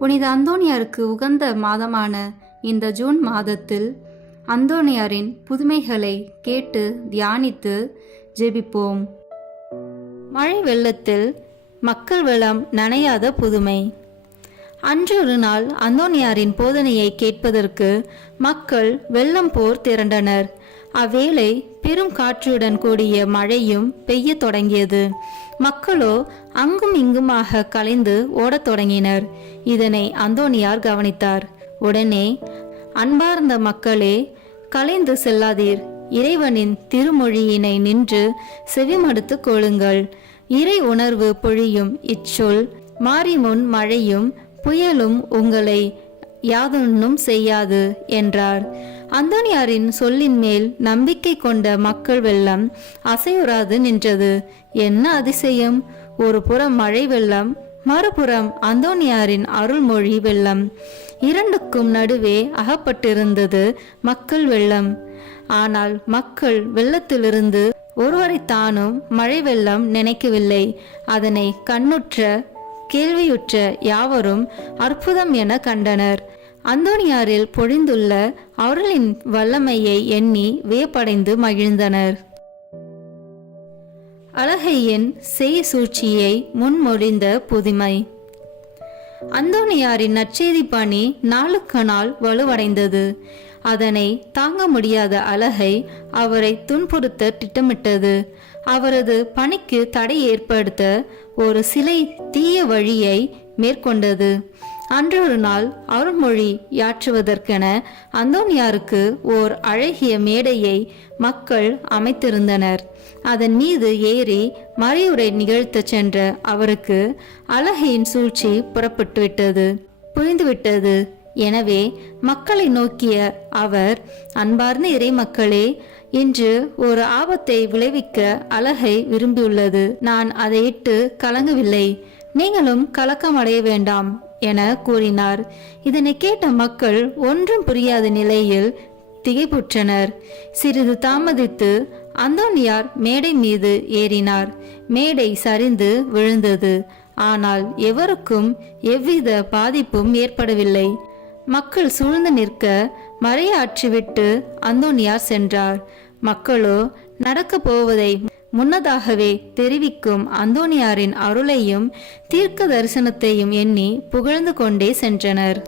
புனித அந்தோனியாருக்கு உகந்த மாதமான இந்த ஜூன் மாதத்தில் அந்தோனியாரின் புதுமைகளை கேட்டு தியானித்து ஜெபிப்போம். மழை வெள்ளத்தில் மக்கள் வெள்ளம் நனையாத புதுமை. அன்றொரு நாள் அந்தோனியாரின் போதனையை கேட்பதற்கு மக்கள் வெள்ளம் போர் திரண்டனர். அவ்வேளை பெரும் காற்றுடன் கூடிய மழையும் பெய்ய தொடங்கியது. மக்களோ அங்கும் இங்குமாக கலைந்து ஓடத் தொடங்கினர். இதனை அந்தோனியார் கவனித்தார். உடனே, அன்பார்ந்த மக்களே, கலைந்து செல்லாதீர். இறைவனின் திருமொழியினை நின்று செவிமடுத்து கொள்ளுங்கள். இறை உணர்வு பொழியும் இச்சொல் மாறிமுன் மழையும் புயலும் உங்களை யாதொன்னும் செய்யாது என்றார். அந்தோனியாரின் சொல்லின் மேல் நம்பிக்கை கொண்ட மக்கள் வெள்ளம் அசையுறாது நின்றது. என்ன அதிசயம்! ஒரு புறம் மழை வெள்ளம், மறுபுறம் அந்தோனியாரின் அருள்மொழி வெள்ளம். இரண்டுக்கும் நடுவே அகப்பட்டிருந்தது மக்கள் வெள்ளம். ஆனால் மக்கள் வெள்ளத்திலிருந்து ஒருவரைத்தானும் மழை வெள்ளம் நினைக்கவில்லை. அதனை கண்ணுற்ற கேள்வியுற்ற யாவரும் அற்புதம் என கண்டனர். அந்தோனியாரில் பொழிந்துள்ள அருளின் வல்லமையை எண்ணி வியப்படைந்து மகிழ்ந்தனர். அழகையின் செய் சூழ்ச்சியை முன்மொழிந்த புதுமை. அந்தோனியாரின் நற்செய்தி பணி நாளுக்கு நாள் வலுவடைந்தது. அதனை தாங்க முடியாத அழகை அவரை துன்புறுத்த திட்டமிட்டது. அவரது பணிக்கு தடை ஏற்படுத்த ஒரு சிலை தீய வழியை மேற்கொண்டது. அன்றொரு நாள் அருள்மொழி யாற்றுவதற்கென அந்தோனியாருக்கு ஓர் அழகிய மேடையை மக்கள் அமைத்திருந்தனர். அதன் மீது ஏறி மறையுரை நிகழ்த்த சென்ற அவருக்கு அழகையின் சூழ்ச்சி புரிந்துவிட்டது. எனவே மக்களை நோக்கிய அவர், அன்பார்ந்த இறை மக்களே, இன்று ஒரு ஆபத்தை விளைவிக்க அழகை விரும்பியுள்ளது. நான் அதை இட்டு கலங்கவில்லை. நீங்களும் கலக்கம் அடைய வேண்டாம் என கூறினார். இதனை கேட்ட மக்கள் ஒன்றும் புரியாத நிலையில் திகைப்புற்றனர். சிறிது தாமதித்து அந்தோனியார் மேடை மீது ஏறினார். மேடை சரிந்து விழுந்தது. ஆனால் எவருக்கும் எவ்வித பாதிப்பும் ஏற்படவில்லை. மக்கள் சூழ்ந்து நிற்க மறையாற்றிவிட்டு அந்தோனியார் சென்றார். மக்களோ நடக்கப் போவதை முன்னதாகவே தெரிவிக்கும் அந்தோனியாரின் அருளையும் தீர்க்க தரிசனத்தையும் எண்ணி புகழ்ந்து கொண்டே சென்றனர்.